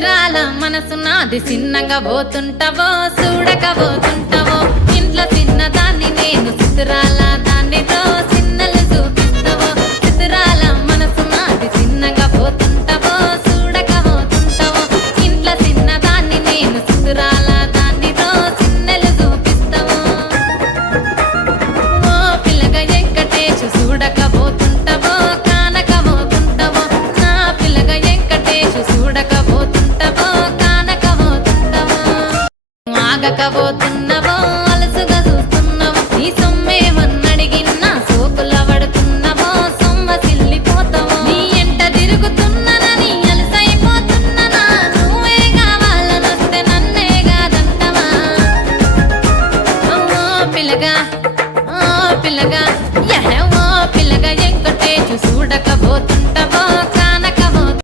చిత్రాల మనసు నాది చిన్నగా పోతుంటావో చూడకపోతుంటావో ఇంట్లో చిన్నదాన్ని నేను చిత్రాల దాన్నితో చిన్నలు చూపిస్తావో చిత్రాల మనసు నాది చిన్నగా పోతుంటావో చూడకపోతుంటావో ఇంట్లో చిన్నదాన్ని నేను చిత్రాల దాన్నితో చిన్నలు చూపిస్తావో ఓ పిల్లగా వెంకటేశు చూడకపోతుంటావో కానకపోతుంటావో నా పిల్లగా వెంకటేశు చూడకపోతుంటావో కానకపోతుంటావో ఆగకపోతుంటావో